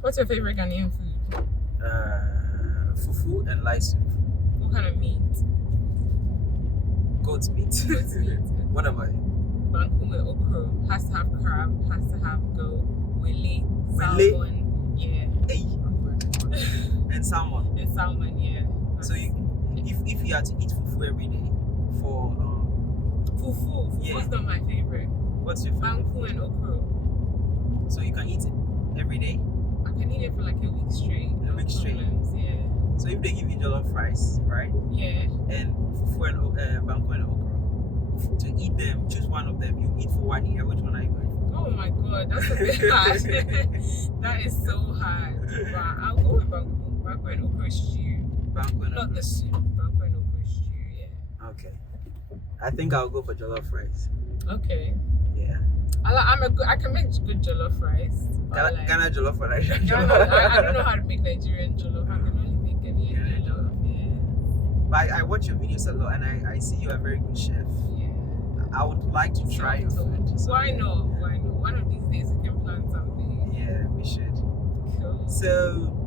What's your favorite Ghanaian food? Fufu and light soup. What kind of meat? Goat's meat. Goat's meat. What about it? Banku with okra. Has to have crab. Has to have goat. Willy. Willy? Salmon. Yeah. Hey. And salmon. And salmon, yeah. So if you had to eat fufu every day for Fufu. Fufu is not my favorite. What's your favorite? Banku and okra. So you can eat it every day? I can eat it for like a week straight. A week straight? Yeah. So if they give you jollof rice, right? Yeah. And fufu and banku and okra, to eat them, choose one of them. You eat for 1 year. Which one are you going for? Oh my god, that's a bit hard. That is so hard. But I'll go with banku and okra stew. Banku and Not okra. the soup. Banku and okra stew, yeah. Okay. I think I'll go for jollof rice. Okay. Yeah. I can make good jollof rice. Ghana jollof or Nigerian Ghana, jollof? I don't know how to make Nigerian jollof. I can only make Ghanaian jollof. Yeah. But I watch your videos a lot and I see you're a very good chef. Yeah. I would like to try your food. So Why not? Why not? One of these days we can plan something. yeah, we should. Cool. So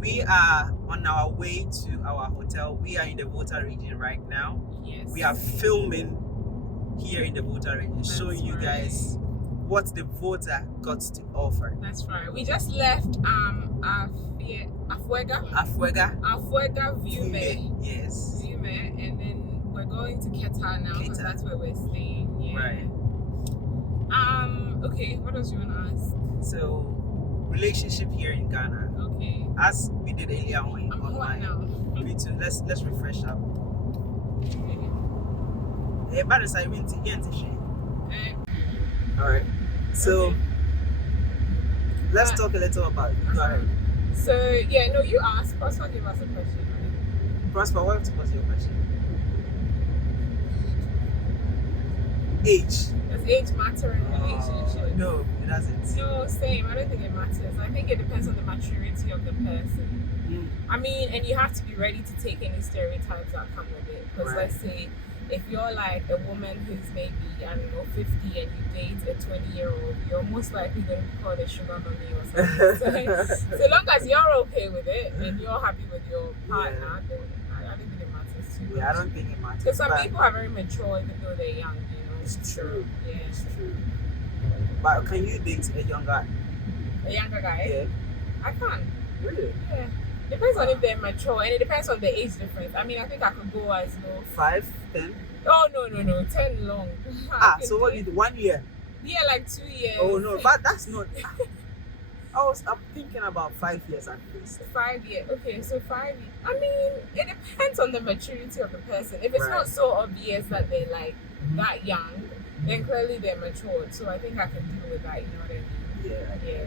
we are on our way to our hotel. We are in the Volta region right now. Yes. We are filming here in the Volta region, showing you guys what the Volta got to offer. That's right. We just left Afuega Viume. Yes. Viume, and then we're going to Keta now because Keta. that's where we're staying. Yeah. Right. Okay, what else you want to ask? So relationship here in Ghana. Okay. As we did earlier on I'm hot online. now. Me too. Let's refresh up. Alright. So let's talk a little about it. Go ahead. So yeah, no, you asked. Prosper gave us a question, right? Prosper, what was your question? Age. Does age matter in relationships? No, it doesn't. No, same. I don't think it matters. I think it depends on the maturity of the person. I mean, and you have to be ready to take any stereotypes that come with it. Because Right. let's say if you're like a woman who's maybe, I don't know, 50 and you date a 20-year-old, you're most likely going to be called a sugar mommy or something. So long as you're okay with it and you're happy with your partner, then I don't think it matters too much. Yeah, I don't think it matters. Because some but people are very mature even though they're young, you know. It's true. Yeah. It's true. But can you date a younger? A younger guy? Yeah. I can. Really? Yeah. Depends on if they're mature and it depends on the age difference. I mean, I think I could go as low. 5, 10? Oh, no. 10 long. So what did 1 year? Yeah, like 2 years. Oh no, but that's not. I'm thinking about 5 years at least. 5 years. Okay, so 5 years. I mean, it depends on the maturity of the person. If it's Right. not so obvious that they're like that young, then clearly they're matured. So I think I can deal with that, you know what I mean? Yeah. Yeah.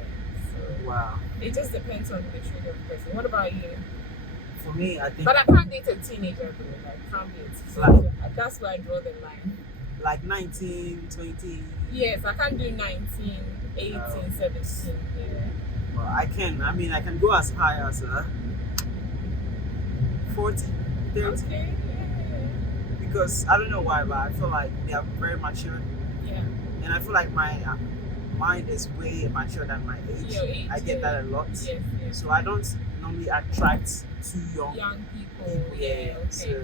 So Wow. it just depends on the maturity of the person. What about you? For me, I think But I can't date a teenager though. Like, can't be a teenager. Like- That's where I draw the line. like 19, 20. Yes, I can't do 19, 18, 17. Yeah. Well, I can. I mean, I can go as high as 40, 30. Okay. Because I don't know why, but I feel like they are very mature, Yeah. and I feel like my mind is way mature than my age. Your age, I get yeah. that a lot. Yes. Yes. So I don't normally attract too young Young people. people. Yeah. Okay. So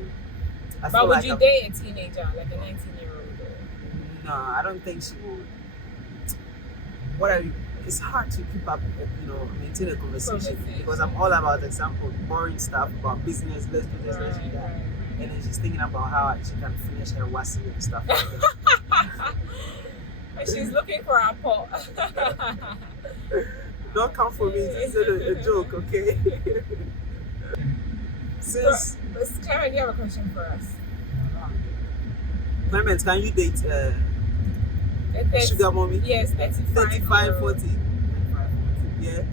I But feel would like you date a teenager, like a 19-year-old? no, I don't think she would. It's hard to keep up, maintain a conversation because I'm all about example, boring stuff about business. Let's do this, let's do that, Right. and then she's thinking about how she can finish her wasi and stuff like that. And she's looking for a pot. Don't come for me. This is a joke, okay? Since But Karen, do you have a question for us? Clement, can you date sugar mommy? Yes, 35, 40. Yeah.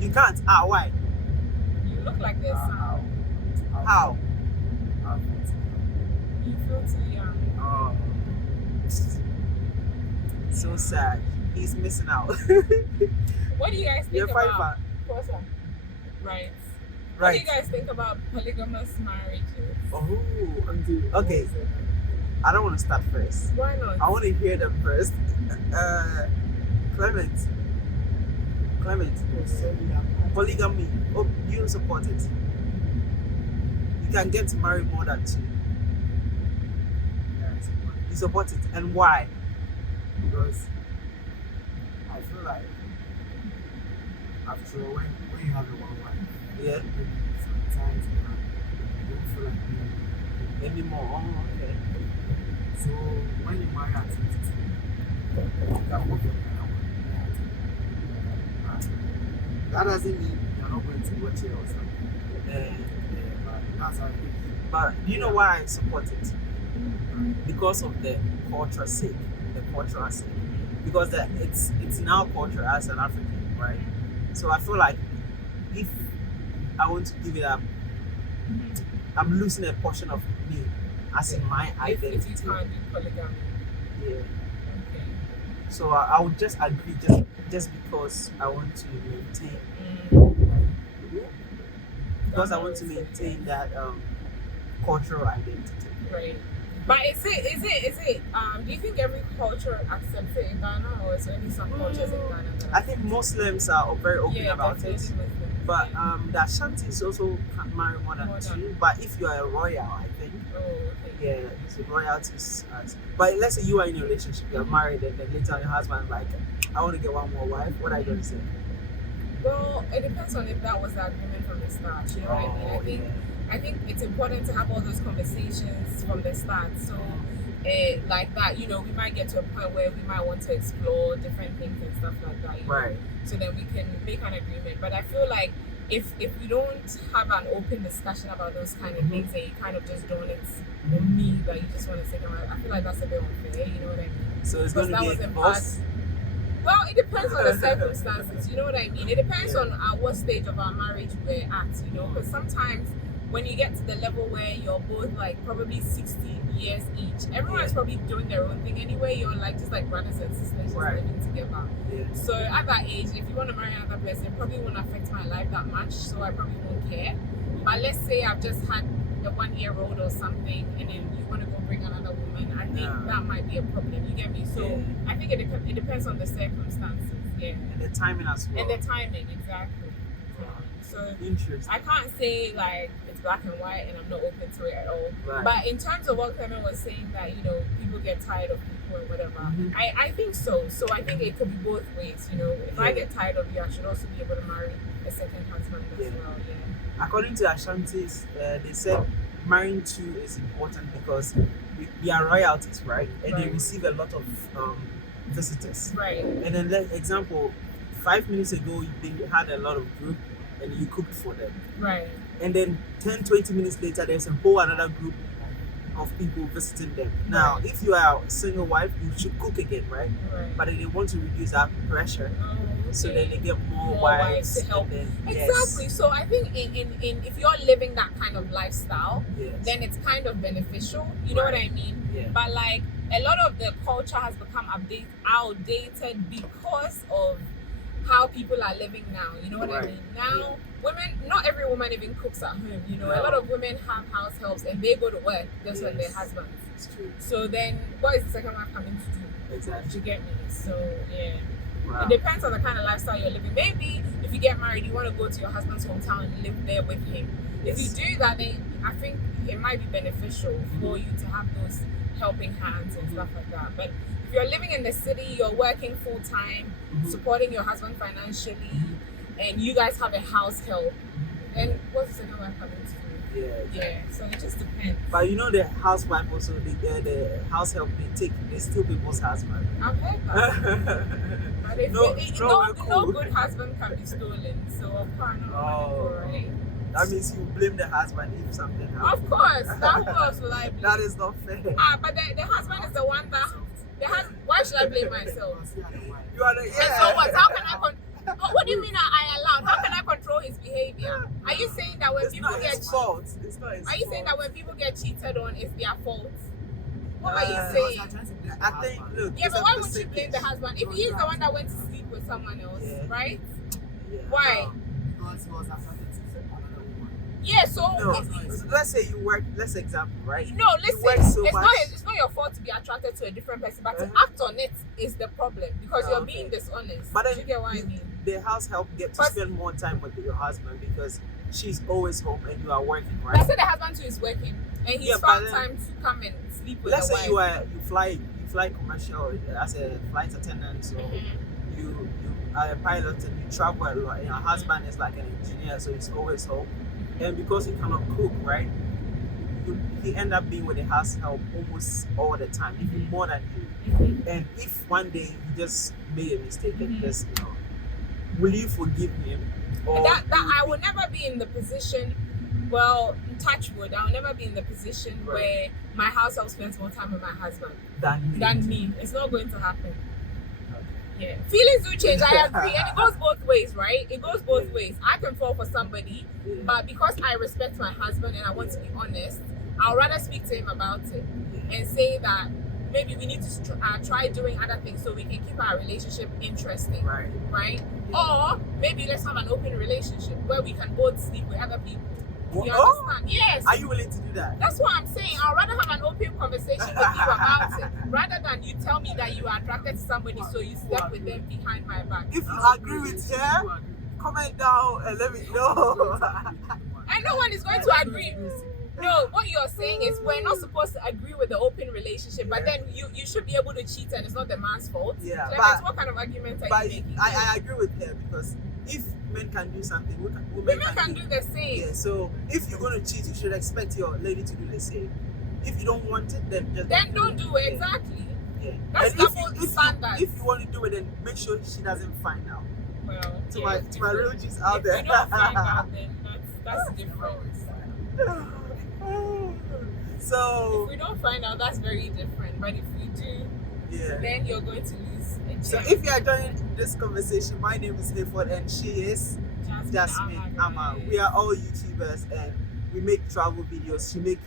You can't. Why? You look like there's some. How? You feel too young. Oh. So sad. He's missing out. What do you guys think You're fine, about? Right. What do right. you guys think about polygamous marriages? Oh, okay. I don't want to start first. Why not? I want to hear them first. Clement, Clement, polygamy. Oh, you support it? You can get married more than two. Yeah, I support it. You support it, and why? Because I feel like after when you have a one wife, Yeah. sometimes you don't feel like being Anymore. Oh, okay. so when you marry at 22, you can work your kind of work. That doesn't mean you're not going to watch it or something. But that's how it is. But you know why I support it? Because of the cultural sake. The cultural sake. Because it's in our culture as an African, right? So I feel like if I want to give it up, I'm losing a portion of me, as in my If identity. you can't do polygamy. Yeah. Okay. So I would just agree just because I want to maintain. Because I want to maintain that cultural identity. Right. But is it do you think every culture accepts it in Ghana, or is there only some cultures in Ghana that I think Muslims are very open about it. definitely Muslims. But the Ashantis also can't marry more than two. But if you are a royal, I think, Oh, okay. yeah, so royalties. But let's say you are in a relationship, you're married, and then later on your husband like, I want to get one more wife. What are you going to say? Well, it depends on if that was the agreement from the start. You know what I mean? I think it's important to have all those conversations from the start. So, like that, you know, we might get to a point where we might want to explore different things and stuff like that. You know? Right. So then we can make an agreement. But I feel like if we don't have an open discussion about those kind of things, and you kind of just don't, it's me that you just want to say, I feel like that's a bit unfair. You know what I mean? So it's going to be a divorce. Well, it depends on the circumstances. You know what I mean? It depends on what stage of our marriage we're at. You know, because sometimes when you get to the level where you're both like probably 60 years each, everyone's probably doing their own thing anyway. You're like just like brothers and sisters just living together. Yeah. So at that age, if you want to marry another person, it probably won't affect my life that much. So I probably won't care. But let's say I've just had a 1-year-old or something, and then you want to go bring another woman, I think that might be a problem. You get me? So I think it depends on the circumstances. Yeah. And the timing as well. And the timing, exactly. So interesting. I can't say like it's black and white and I'm not open to it at all. Right. But in terms of what Clement was saying, that, you know, people get tired of people and whatever, I think so. So I think it could be both ways. You know, if I get tired of you, I should also be able to marry a second husband as well. Yeah. According to Ashantis, they said marrying two is important because we are royalties, right? And they receive a lot of visitors. Right. And then, like example, 5 minutes ago they had a lot of group and you cooked for them. Right. And then 10-20 minutes later there's a whole another group of people visiting them. Now, if you are a single wife, you should cook again, right? But they want to reduce that pressure. So then they get more wives to help. Then, exactly. So I think in if you're living that kind of lifestyle, then it's kind of beneficial. You know what I mean? Yeah. But like a lot of the culture has become outdated because of how people are living now. You know what I mean? Now, women, not every woman even cooks at home. You know, a lot of women have house helps and they go to work just like their husbands. It's true. So then, what is the second wife coming to do? Exactly. You get me? So yeah. Wow. It depends on the kind of lifestyle you're living. Maybe if you get married, you want to go to your husband's hometown and live there with him. If you do that, then I think it might be beneficial for you to have those helping hands and stuff like that. But if you're living in the city, you're working full time, supporting your husband financially, and you guys have a house help, then what's the second wife coming to do? Yeah, so it just depends. But you know, the housewife also, the house help, they steal people's husband. I've heard that. But no good husband can be stolen, so of course not. Right? That means you blame the husband if something happens. Of course, that was like that is not fair. But the husband is the one that why should I blame myself? You are the So what? How can I what do you mean I allowed? How can I control his behavior? Are you saying that when people get fault? It's not his Are you saying that when people get cheated on, it's their fault? What are you saying? I think, look. Yeah, but why would you blame the husband if he is the one that went to sleep with someone else, right? Why? Because he was attracted to another woman. Yeah, so No, let's say you work. Let's example, right? no, You listen, work so it's much. not your fault to be attracted to a different person, but to Uh-huh. act on it is the problem because you're Okay. being dishonest. But Do then you get what I mean? the house help get to But- spend more time with your husband because she's always home and you are working, I right? said the husband too is working, and he's Yeah, but found then- time to come and sleep with Let's the say wife. you fly commercial as a flight attendant, so Mhm. you are a pilot and you travel a lot. And your husband is like an engineer, so he's always home. And because he cannot cook, right? He end up being with the house help almost all the time, even more than you. Mhm. And if one day he just made a mistake and Mhm. just will you forgive him? Or That you I will never be in the position. Well, touch wood, I will never be in the position Right. where my household spends more time with my husband than than me. It's not going to happen. Yeah, feelings do change. I agree, and it goes both ways, right? It goes both Yeah. ways. I can fall for somebody, Yeah. but because I respect my husband and I want to be honest, I'll rather speak to him about it and say that maybe we need to try doing other things so we can keep our relationship interesting, Right. right? Yeah. Or maybe let's have an open relationship where we can both sleep with other people. You Oh, understand? Yes. are you willing to do that? That's what I'm saying. I'd rather have an open conversation with you about it rather than you tell me that you are attracted to somebody so you slept with them behind my back. If you agree with her, comment down and let me know. And no one is going to agree. No, what you're saying is we're not supposed to agree with the open relationship, but then you should be able to cheat and it's not the man's fault. Yeah, Clemens, but- what kind of argument are But you making? I agree with her because if men can do something, women Women can do the same. Yeah, so if you're going to cheat, you should expect your lady to do the same. If you don't want it, then just Then don't do it. Yeah. Exactly. Yeah. That's And if double you, standards. if you want to do it, then make sure she doesn't find out. Well, To yeah, my it's to my different. real G's out If there. you don't find out, then that's different. So If we don't find out, that's very different. But if we do, yeah. then you're going to lose a So gem. if you are joining this conversation, my name is Hayford and she is Jasmine Ama. We are all YouTubers and we make travel videos. She make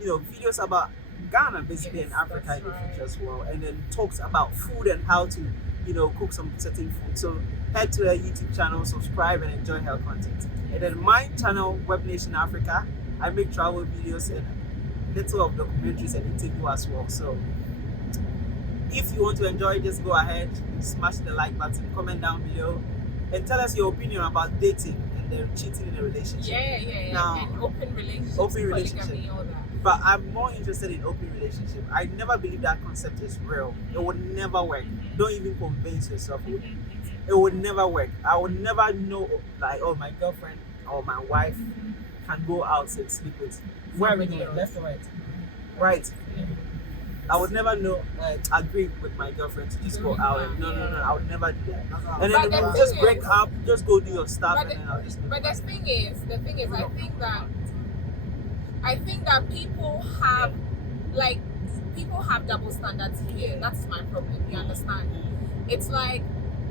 videos about Ghana basically Yes, and Africa that's in the right. future as well, and then talks about food and how to cook some certain food. So head to her YouTube channel, subscribe and enjoy her content. And then my channel, Webnation Africa, I make travel videos and little of documentaries and interview as well. So if you want to enjoy, just go ahead, smash the like button, comment down below, and tell us your opinion about dating and then cheating in a relationship. Yeah. Now, and open relationships, open polygamy, relationship. all that. But I'm more interested in open relationship. I never believe that concept is real. It would never work. Don't even convince yourself. It would never work. I would never know like, oh, my girlfriend or my wife can go out and sleep with where are we Somebody going? else. Left or right? Right. I would never know agree with my girlfriend to just go out and no. I would never do that. And But then the we'll just thing break is- up, just go do your stuff But and then I'll just But the thing is, I think that people have double standards here. That's my problem. You understand? It's like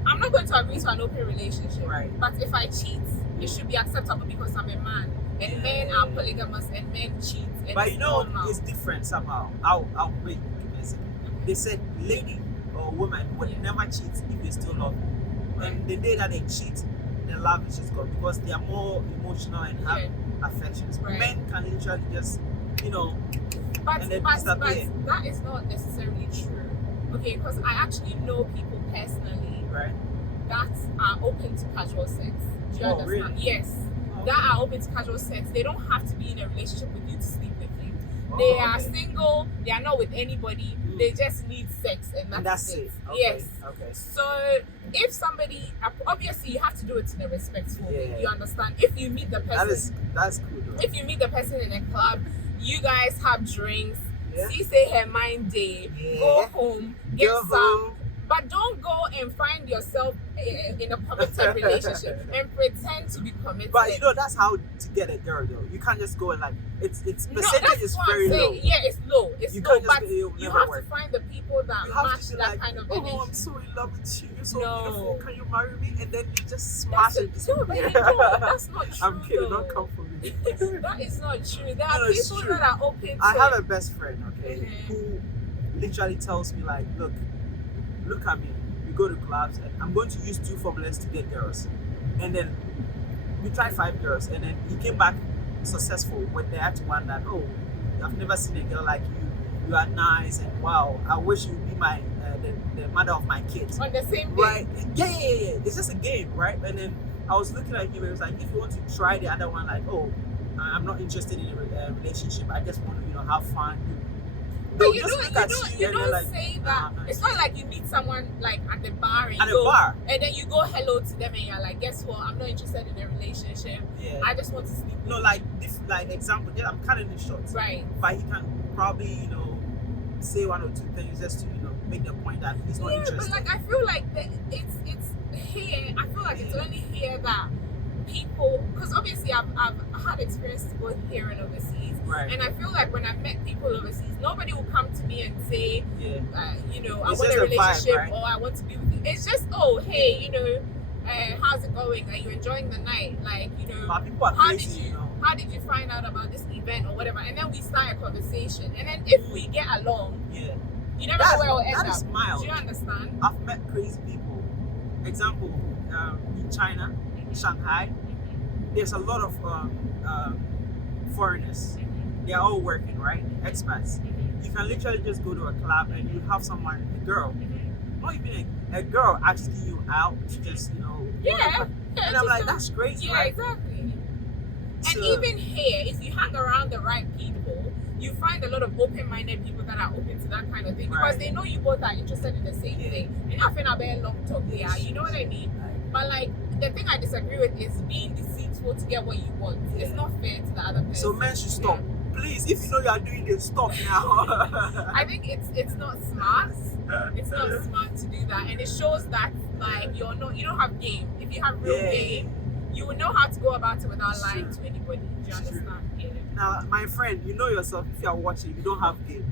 I'm not going to agree to an open relationship, Right. but if I cheat, it should be acceptable because I'm a man, and men are polygamous, and men cheat. And But it's normal. it's different somehow. I'll wait. They said lady or woman would never cheat if they still love you. And the day that they cheat, their love is just gone because they are more emotional and have Yeah. affections. Right. Men can literally just, But, and then but disappear. that is not necessarily true. Okay, because I actually know people personally right? that are open to casual sex. Do you Oh, understand? really? Yes. Oh, That are open to casual sex. They don't have to be in a relationship with you to sleep with you. oh, They are okay. single, they are not with anybody, Mm. they just need sex and And that's, that's it. Okay. Yes. Okay. So if somebody, obviously you have to do it in a respectful way, Yeah. you understand? If you meet the person, That's cool though. if you meet the person in a club, you guys have drinks, Yeah. she say her mind day, Yeah. go home, get Go some, home. but don't go and find yourself in a committed relationship and pretend to be committed. But that's how to get a girl though. You can't just go and it's no, percentage that's is what very I'm saying. low. Yeah, it's low. It's You low, can't just but it will you never have work. to find the people that You have match to be that like, kind of oh, energy. I'm so in love with you. You're so No. beautiful. Can you marry me? And then you just smash That's it. no, baby, no, that's not true. I'm kidding. though. Don't come for me. That is not true. There No, are it's people true. that are open to I have a best friend, okay, Mhm. who literally tells me like, look at me. We go to clubs and I'm going to use 2 formulas to get girls. And then we tried 5 girls and then he came back successful when they have to one that, oh, I've never seen a girl like you are nice, and wow, I wish you'd be my the mother of my kids. On the same day. Right? Yeah. It's just a game, right? And then I was looking at him and it was like, if you want to try the other one, like, oh, I'm not interested in a relationship, I just want to, have fun. But you just don't, look you at don't, you you and they're don't like, say "Nah, that. I'm not It's not like you meet someone like at the bar and At you a go, bar. and then you go hello to them and you're like, guess what? I'm not interested in a relationship. Yeah. I just want to sleep. No, like this, like example. Yeah, I'm cutting it short. Right. But he can probably, say one or two things just to, make the point that he's not interested. But like I feel like it's here. I feel like it's only here that people, because obviously I've had experiences both here and overseas, Right. and I feel like when I met people overseas, nobody will come to me and say, Yeah. I It's want just a a vibe, relationship, right? or I want to be with you. It's just, oh, hey, how's it going? Are you enjoying the night? Like, But people are how crazy, did how did you find out about this event or whatever? And then we start a conversation, and then if we get along, Yeah. you never know where it'll end That up. is mild. Do you understand? I've met crazy people. Example, in China, Shanghai, there's a lot of foreigners. They are all working, right? Expats. You can literally just go to a club and you have someone, a girl, not even a girl asking you out to just, Yeah. And I'm like, that's crazy, Yeah, right? exactly. So- And even here, if you hang around the right people, you find a lot of open-minded people that are open to that kind of thing because Right. they know you both are interested in the same Yeah. thing. And nothing about long talk there, you know what I mean? But like the thing I disagree with is being deceitful to get what you want. It's Yeah. not fair to the other person. So men should stop. Please, if you know you are doing this, stop now. I think it's not smart. It's not smart to do that, and it shows that like you don't have game. If you have real Yeah. game, you will know how to go about it without It's lying true. to anybody. Do you It's true. understand? Yeah. Now, my friend, you know yourself. If you are watching, you don't have game.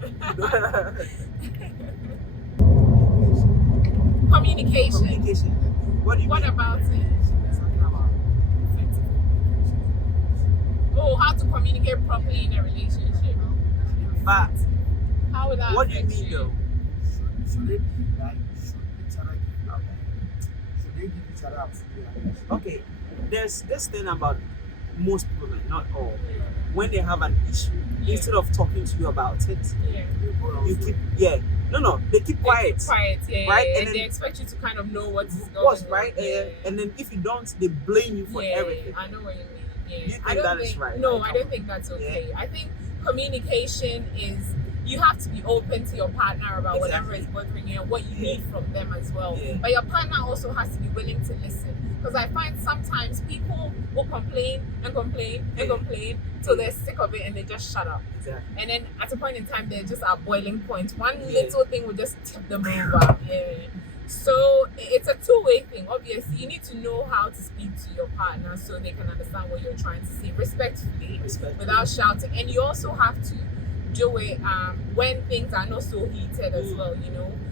Communication. Communication. What do you What mean? about it? Something about effective communication. Oh, how to communicate properly in a relationship. But How would that what do you affect mean though? Should they be like, should each other should they give each other absolute attention? Okay, there's this thing about most women, not all. When they have an issue, Yeah. instead of talking to you about it, Yeah. you keep they keep quiet. Quiet, yeah. Right? And, And then- they expect you to kind of know what is going What's on. right? Yeah. And then if you don't, they blame you for Yeah, everything. I know what you mean. Yeah. You think I don't that think is right? No, Like, I don't think that's okay. I think communication is you have to be open to your partner about whatever Exactly. is bothering you and what you Yeah. need from them as well. Yeah. But your partner also has to be willing to listen. Because I find sometimes people will complain and complain and Yeah. complain till they're sick of it and they just shut up. Exactly. And then at a point in time, they're just at boiling point. One Yeah. little thing will just tip them over. Yeah. So it's a two-way thing. Obviously, you need to know how to speak to your partner so they can understand what you're trying to say respectfully, without shouting. And you also have to do it when things are not so heated as well.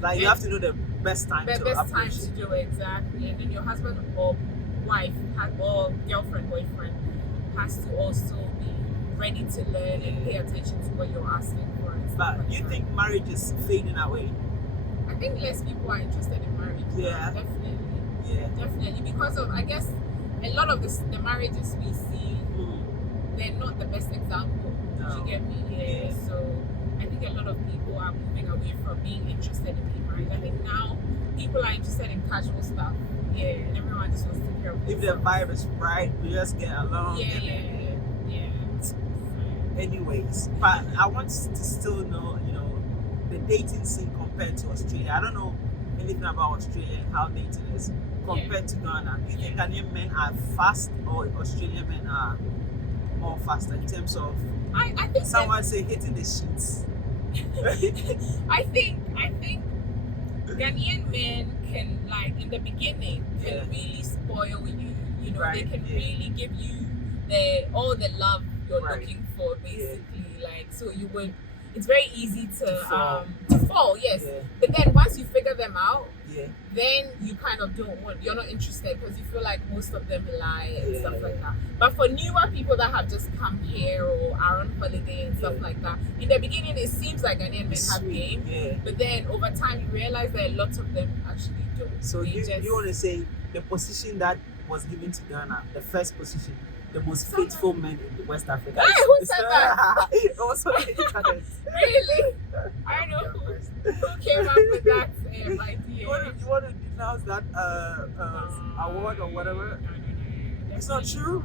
Like you have to know the best time The to best time approach to it. do it, exactly. And then your husband or wife or girlfriend, boyfriend has to also be ready to learn and pay attention to what you're asking for. And stuff But like you that. think marriage is fading away? I think less people are interested in marriage. now, Yeah. Definitely. Yeah. Definitely. Because of, I guess, a lot of the marriages we see, Mm. they're not the best example. Do No. you get me? Yeah. Yeah. So I think a lot of people are moving away from being interested in being married. I think now people are interested in casual stuff. Yeah. And everyone just wants to take care of If the vibe is right, we just get along. Yeah, and yeah, then- yeah. Anyways, but I want to still know, the dating scene compared to Australia. I don't know anything about Australia and how dating is compared to Ghana. Do you think Ghanaian men are fast or Australian men are more faster in terms of I think someone say hitting the sheets? I think Ghanaian men can, like, in the beginning can Yeah. really spoil you. They Right, can yeah. really give you all the love you're Right. looking for, basically. Like, so you would. It's very easy fall. to fall, yes. Yeah. But then once you figure them out, Yeah. then you kind of you're not interested because you feel like most of them lie and Yeah, stuff like yeah. that. But for newer people that have just come here or are on holiday and stuff Yeah. like that, in the beginning it seems like Ghanaian men It's have sweet. game, Yeah. but then over time you realize that lots of them actually don't. So They you just- want to say the position that was given to Ghana, the first position, the most faithful men in West Africa. Hey, who said that? It was on the internet. Really? I don't know who came up with that idea. You want to denounce that award or whatever? It's not true.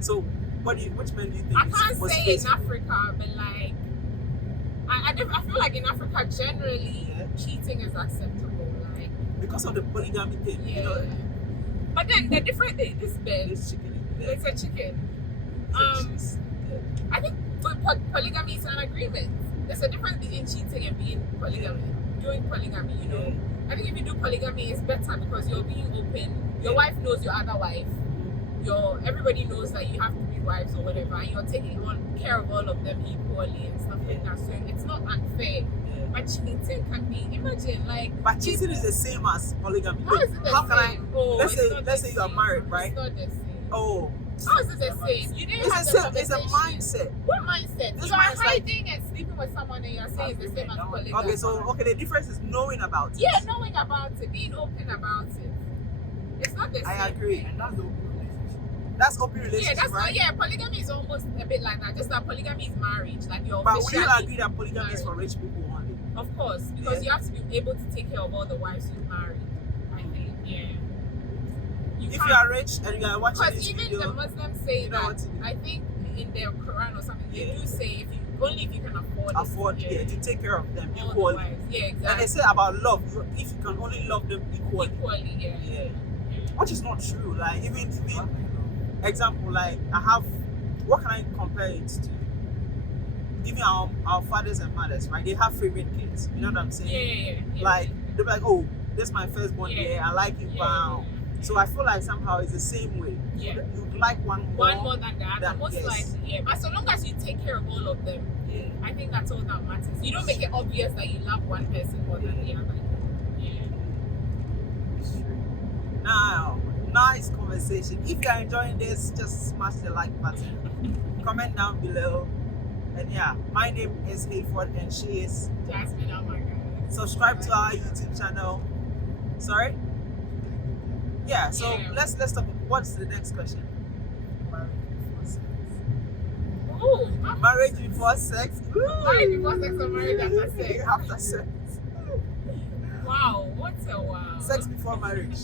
So, which men do you think I is can't most say in faithful? Africa, but like, I feel like in Africa generally cheating is acceptable. Like, Because of the polygamy thing, yeah. you know. But then the different thing, this bed, This chicken is dead. it's a chicken. She's dead. I think with polygamy is an agreement. There's a difference between cheating and being polygamy. Doing polygamy, you know. I think if you do polygamy, it's better because you're being open. Your wife knows your other wife. Everybody knows that you have 3 wives or whatever, and you're taking care of all of them equally and stuff like that. So it's not unfair. Yeah. But cheating can be, imagine, like. But cheating is the same as polygamy. How is it the How can I? same? Oh, let's it's not say the you are same. married, right? It's not the same. Oh, How is it the same? You didn't have it's the the same. It's a conversation. mindset. What mindset? This You are mind's like- hiding and sleeping with someone and you're saying it's the same as polygamy. Okay, so the difference is knowing about it. Yeah, knowing about it, being open about it. It's not the same. I agree. And that's the open relationship. That's open Yeah, relationship, that's right? yeah. Polygamy is almost a bit like that. Just that polygamy is marriage, like you're But will you officially. agree that polygamy is for rich people only? Of course, because you have to be able to take care of all the wives you've married. I think, yeah. If you are rich and you are watching because this even video, the Muslims say you know that. what to do. I think in their Quran or something, they Yeah. do say only if you can afford it, to take care of them all the equally. wives. Yeah, And exactly. they say about love, if you can only love them equally. Equally, yeah. Yeah. Which is not true. Like even example, like I have, what can I compare it to? Even our fathers and mothers, right? They have favorite kids. You know what I'm saying? Yeah. Like they're like, oh, this is my firstborn. Yeah. I like him. Wow. So I feel like somehow it's the same way. Yeah. You'd like one more. One more than the other, most yes. likely. Yeah. But so long as you take care of all of them, Yeah. I think that's all that matters. You don't make it obvious that you love one person more than the other. Yeah. It's true. Now, nice conversation. If you are enjoying this, just smash the like button. Comment down below. And yeah, my name is Hayford and she is. Jasmine Ama. Subscribe to our YouTube channel. Sorry? Yeah, so Yeah. let's talk. What's the next question? Oh, Marriage before sex? marriage before sex or marriage after sex? After sex. Wow, what a wow. Sex before marriage.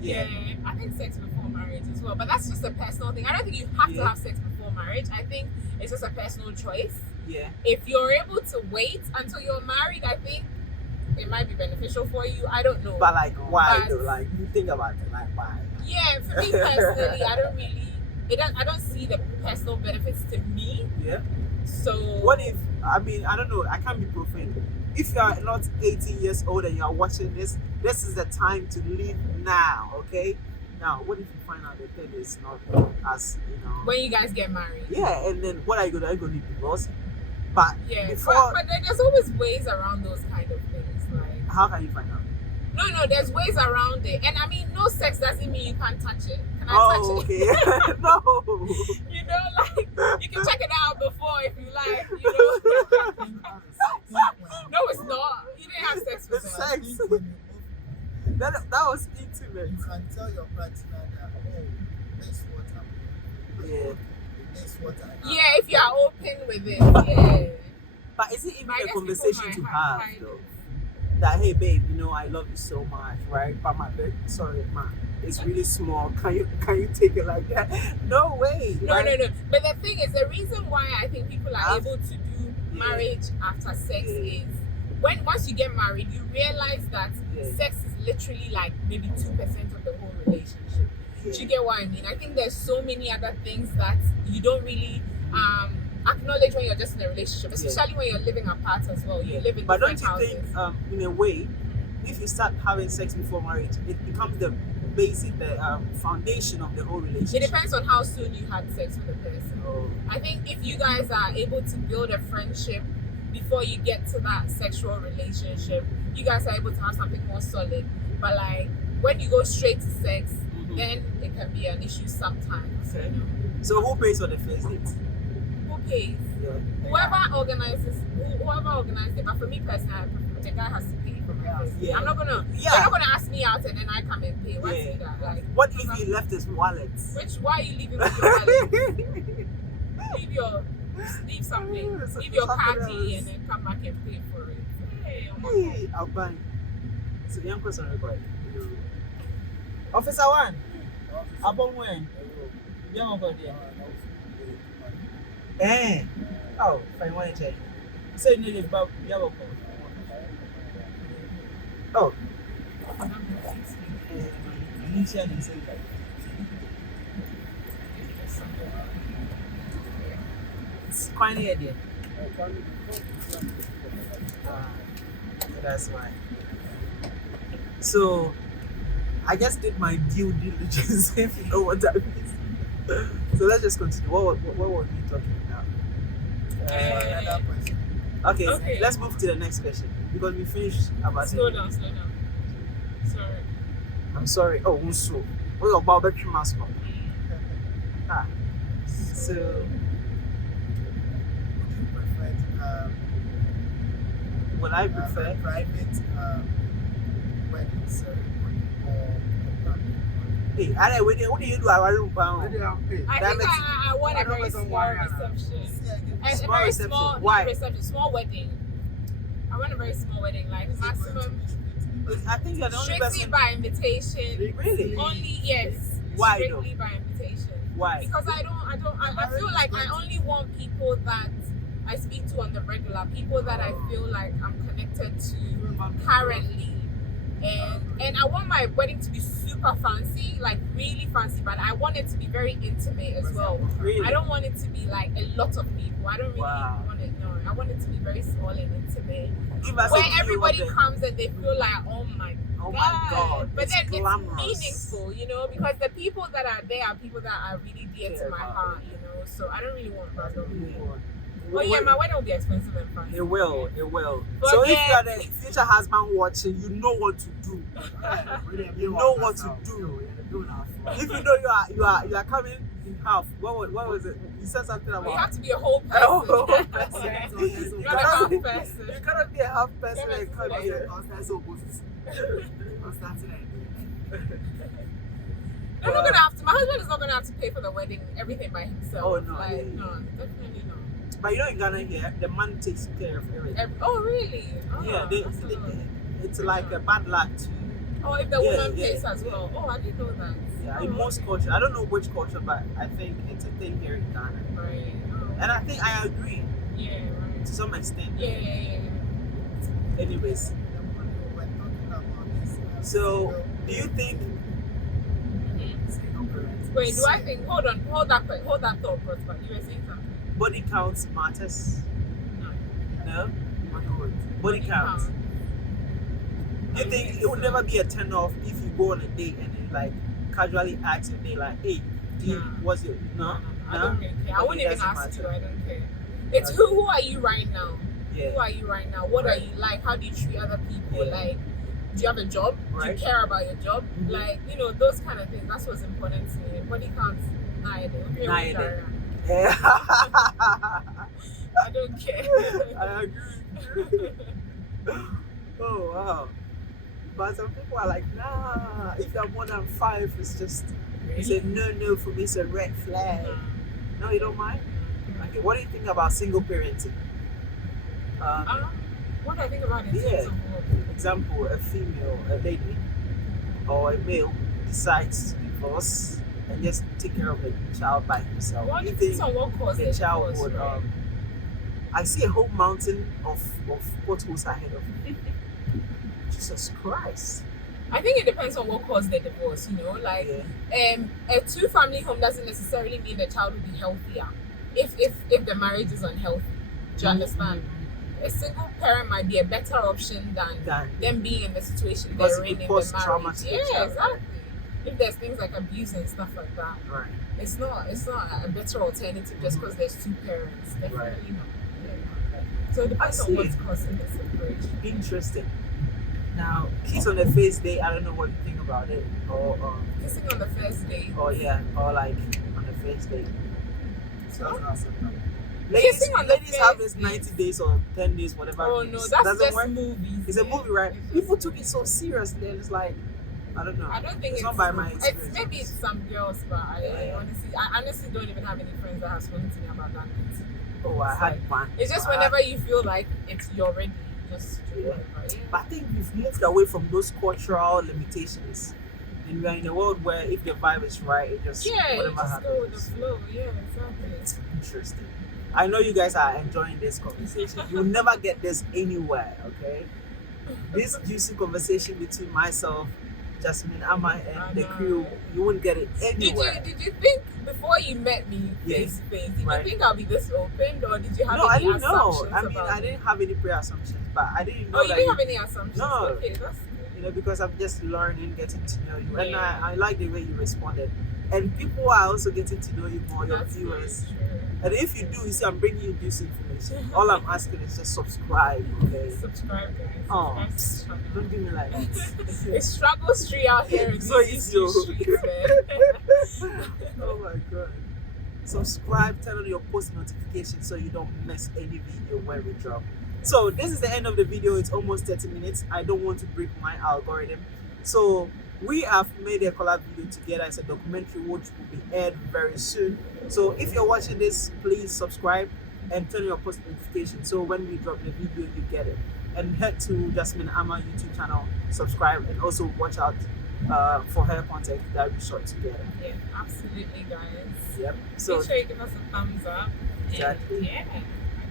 Yeah, I think sex before marriage as well. But that's just a personal thing. I don't think you have to have sex before marriage. I think it's just a personal choice. Yeah. If you're able to wait until you're married, I think it might be beneficial for you. I don't know. But like, why But- though? Like, you think about it, like, why? Yeah, for me personally, I don't see the personal benefits to me. Yeah. So What if, I mean, I don't know, I can't be profane. If you are not 18 years old and you are watching this is the time to leave now, okay? Now, what if you find out the thing is not as, when you guys get married? yeah, and then what are you going to need divorce? But Yeah, before, but then there's always ways around those kind of things. Like, how can you find out? no, there's ways around it. And I mean, no sex doesn't mean you can't touch it. Can I Oh, touch it? okay. No. You know, like, you can check it out before if you like, you know. No, it's not. You didn't have sex with It's her. sex. That was intimate. You can tell your partner that, oh, this is what happened. Yeah. This is what I have. Yeah, if you are open with it. Yeah. But is it even But I a guess conversation people to might have hide though? it. That, hey babe, I love you so much, right? But my bed, sorry, man, it's really small. Can you take it like that? No way. No, right? no. But the thing is, the reason why I think people are After- able to do marriage after sex Yeah. is once you get married, you realize that Yeah. sex is literally like maybe 2% of the whole relationship. Yeah. Do you get what I mean? I think there's so many other things that you don't really acknowledge when you're just in a relationship, especially when you're living apart as well. You live in But don't different you houses. think, in a way, if you start having sex before marriage, it becomes the basic, the foundation of the whole It relationship? depends on how soon you had sex with a person. Oh, I think if you guys are able to build a friendship before you get to that sexual relationship, you guys are able to have something more solid. But like when you go straight to sex, then it can be an issue sometimes. Okay. You know? So who pays for the first date? Who pays? Yeah. Whoever organizes it. But for me personally, the guy has to pay for my everything. Yeah. I'm not gonna. Yeah. You're not gonna ask me out and then I come and pay. Why Yeah. say that? Like, What if he left his wallet? why are you leaving with your wallet? Leave something. Leave your card key and then come back and pay for it. Hey, oh my Hey, I'll buy. So the uncle's on record. Officer 1. Upon when? Young over there. Eh. Oh, fine, one check. So you need it, but you have a call. Oh. It's quite near there. That's why. So I just did my due diligence, if you know what that means. So let's just continue. What were we talking about? Okay, let's move to the next question because we finished about Slow down. Sorry. I'm sorry. Oh, so what about the mask? So would I prefer private wedding ceremony or hey, I what do you do? I room I think I want a very small reception. A very small Why? reception, small wedding. I want a very small wedding, like maximum. I think you're the only Strictly person. by invitation. Really? Only yes. Why Strictly by invitation. Why? Because I feel like I only want people that I speak to on the regular, people that I feel like I'm connected to currently. And I want my wedding to be super fancy, like really fancy, but I want it to be very intimate as well. Really? I don't want it to be like a lot of people. I don't really Wow. want it, no. I want it to be very small and intimate. Give us a Where view everybody of the- comes and they feel like, oh my Oh my God, But it's then glamorous. it's meaningful, you know, because the people that are there are people that are really dear Care to my about heart, you know. So I don't really want random. Yeah. Oh yeah, my wedding will be expensive and fun. It will. But So if then- you are the future husband watching, you know what to do. You know what to do. If you know you are coming in half. What was it? You said something You about have to be a whole person. a whole person. You're not a half person. You gotta be a half person and come here. I'm not gonna have to. My husband is not gonna have to pay for the wedding, everything by himself. Oh, no, like, yeah. no, definitely not. But you know in Ghana here, the man takes care of everything. Oh really? Oh, Yeah, that's a lot. it's like a bad luck to Oh, if the Yeah, woman yeah, pays as well. Oh, I didn't know that. yeah, Oh, in most okay. cultures. I don't know which culture, but I think it's a thing here in Ghana. Right. Oh, And I think I agree yeah, right. to some extent. Yeah. Anyways, so do you think Wait, do I think? Hold that thought process. You were saying something. body counts matters? No. No? Body count. Do you think it would never be a turn off if you go on a date and then like casually ask your date like, hey, do you, Nah. what's your no? I don't really care. I wouldn't Okay, even doesn't ask you. matter. I don't care. It's who are you right now? Yeah. Who are you right now? What are you like? How do you treat other people? Yeah. Like, do you have a job? Do Right. you care about your job? Mhm. Like, you know, those kind of things. That's what's important to me. Body counts. Nah, it is. I Yeah. don't care. I agree. Oh wow. But some people are like, nah, if you're more than 5, it's just it's a no for me, it's a red flag. No, you don't mind? Okay, what do you think about single parenting? What do I think about it? Yeah. Example, a female, a lady, or a male decides to divorce and just take care of the child by himself. Well, You it think depends on what cause the they child divorce, would right? I see a whole mountain of potholes ahead of me. Jesus Christ. I think it depends on what caused the divorce, you know, like Yeah. a 2-family home doesn't necessarily mean the child will be healthier if the marriage is unhealthy. Do you understand? A single parent might be a better option than them being in the situation Because they're it in the causes marriage. trauma to the Yeah, child. exactly. If there's things like abuse and stuff like that, Right. it's not a better alternative just because there's 2 parents. Definitely Right. not. Yeah. So it depends I on see. what's causing the separation. Interesting. Now, kiss on the face day, I don't know what you think about it. Or Kissing on the first date. yeah, or like on the first date. So that's not acceptable. Kissing on the ladies have face this 90 days or 10 days, whatever. Oh it no, is. that's Doesn't just work. movies. It's a movie, right? It's just- People took it so seriously. And it's like, I don't know. I don't think it's it's not by my It's experience. maybe it's some girls, but I honestly don't even have any friends that have spoken to me about that. Oh, I It's had like- one. It's just But whenever you feel like you're ready, just do whatever. Yeah. But I think we've moved away from those cultural limitations. And we are in a world where if the vibe is right, it just Yeah, you whatever just go with the happens. flow. Yeah, exactly. Interesting. I know you guys are enjoying this conversation. You'll never get this anywhere, okay? This juicy conversation between myself, Jasmine Ama, and the crew, you won't get it anywhere. Did you think before you met me face to face? Did Right. you think I'll be this open, or did you have No, I any didn't know. assumptions I mean, about I didn't have any pre-assumptions, but I didn't know Oh, you that didn't have any assumptions? No. Okay, that's good. because I'm just learning, getting to know you, and Yeah. I like the way you responded. And people are also getting to know you more, your That's viewers. very true. And if you do, you see, I'm bringing you this information. All I'm asking is just subscribe, okay? Subscribe, guys. Oh. Subscribe to this channel. Don't do me like that. It's struggle street out here in So these easy, oh. streets, man. Oh my god. Subscribe, turn on your post notifications so you don't miss any video when we drop. So this is the end of the video. It's almost 30 minutes. I don't want to break my algorithm. So we have made a collab video together. It's a documentary which will be aired very soon. So if you're watching this, please subscribe and turn on your post notifications so when we drop the video, you get it. And head to Jasmine Ama YouTube channel, subscribe, and also watch out for her content that we shot together. Yeah, absolutely, guys. Yep. So Make sure you give us a thumbs up. Exactly. And yeah,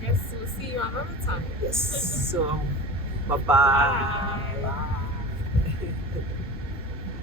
I guess we'll see you another time. yes. So bye-bye. Bye. Bye.